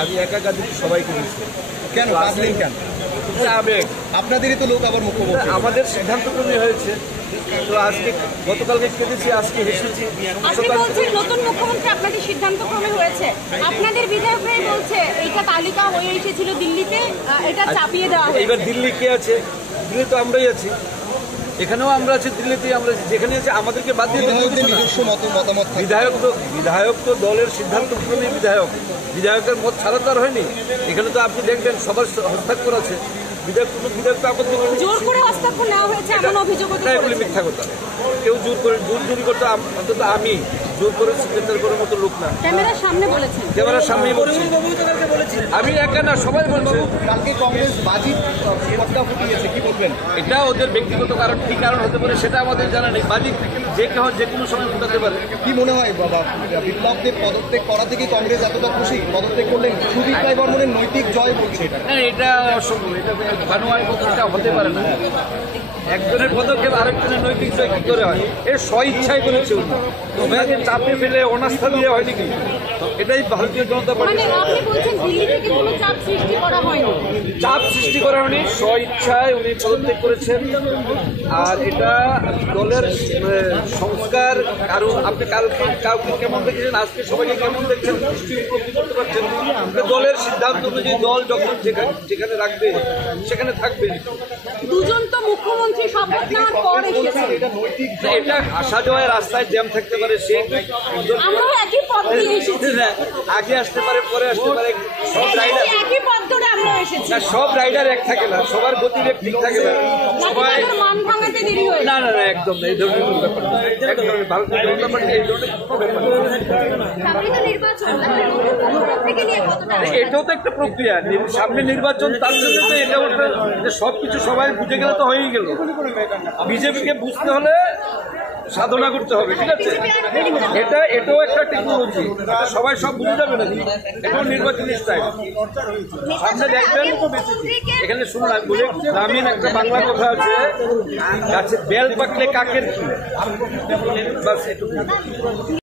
আমি একা দিচ্ছি, সবাইকে দিচ্ছি। কেন বাঁচলেন কেন? আবেগ, আপনাদেরই তো লোক আবার মুখ্যমন্ত্রী। আমাদের সিদ্ধান্তক্রমে হয়েছে। তো আজকে গতকালকে কেঁদেছি, আজকে হেসেছি। আপনি বলছেন নতুন মুখ্যমন্ত্রী আপনাদের সিদ্ধান্তক্রমে হয়েছে, আপনাদের বিধায়করাই বলছে এইটা তালিকা হয়ে এসেছিল দিল্লিতে, এটা চাপিয়ে দেওয়া হয়েছে। এবার দিল্লি কে আছে? দিল্লি তো আমরাই আছি, এখানেও আমরা আছি, দিল্লিতেই আমরা আছি। যেখানে আছে আমাদেরকে বাদ দিয়ে নিজস্ব মতামত থাকে। বিধায়ক তো দলের সিদ্ধান্তক্রমে বিধায়কের মত ছাড়া তো আর হয়নি। এখানে তো আপনি দেখবেন সবার হস্তাক্ষর আছে। বিধায়ক তো আপত্তি করেনি। জোর করে হস্তাক্ষর নেওয়া হয়েছে এমন অভিযোগ এগুলি মিথ্যা কথা। কেউ জোর করতে, অন্তত আমি জোর করে সিগনেচার করার মতো লোক না। ক্যামেরার সামনে বলেছেন, ক্যামেরার সামনেই বলছি। আমি একা না, সবাই বলছে। কালকে কংগ্রেস বাজির পটকা ফুটিয়েছে, কি বলবেন? এটা ওদের ব্যক্তিগত কারণ, কি কারণ হতে পারে সেটা আমাদের জানা নেই। বাজি যে কোনো সময় ফুটাতে পারে। কি মনে হয় বাবা, বিপ্লবদের পদত্যাগ করা থেকে কংগ্রেস এতটা খুশি? পদত্যাগ করলেন, সুদীপ রায় বর্মনের নৈতিক জয় বলছে এটা। এটা অসম্ভব, এটা বানোয়ারি পদক্ষেপ হতে পারে না। একজনের পদক্ষেপ আরেকজনের নৈতিক জয় কি করে হয়? এর স্ব ইচ্ছায় করেছে। ওনাকে চাপে ফেলে অনাস্থা দিয়ে হয় নাকি? এটাই ভারতীয় জনতা পার্টি। মানে আপনি বলছেন দিল্লি থেকে কোনো চাপ সৃষ্টি করা হয়নি? চাপ সৃষ্টি করা হয়নি, স্ব ইচ্ছায় উনি পদত্যাগ করেছেন। আর এটা দলের সংস্কার। কারণ আপনি কাউকে কেমন দেখেছেন, আজকে সবাইকে কেমন দেখছেন নিশ্চয়ই উপলব্ধি করতে পারছেন। দলের সিদ্ধান্ত অনুযায়ী দল যখন যেখানে রাখবে সেখানে থাকবে। দুজন তো মুখ্যমন্ত্রী শপথ নেওয়ার পর এসেছে। এটা আসা যাওয়ার রাস্তায় জ্যাম থাকতে পারে, সে আমরাও একই পথ দিয়ে এসেছি, আগে আসতে পারে, পরে আসতে পারে। সব রাইডার একই পথ ধরে আমরা এসেছি। সব রাইডার এক থাকে না, সবার গতিবেগ ঠিক থাকে না। সবাই মান ভাঙাতে দেরি হয়েছে। না, একদম না, এই ধরনের কোনো ব্যাপার না। একদম ভারতীয় জনতা পার্টি এই ধরনের কোনো ব্যাপার না। এটাও তো একটা প্রক্রিয়া, সামনে নির্বাচন, তার জন্য তো এটা ওটা সবকিছু সবাই বুঝে গেলে তো হয়েই গেল। বিজেপিকে বুঝতে হলে সাধনা করতে হবে, ঠিক আছে? এটাও একটা টেকনোলজি, সবাই সব বুঝে যাবে না। এটাও নির্বাচনী স্টাইল। সামনে দেখবেন, এখানে শুনুন, আমি বলি, গ্রামীণ একটা বাংলা কথা আছে, গাছে বেল পাকলে কাকের কি, বাস এটুকু।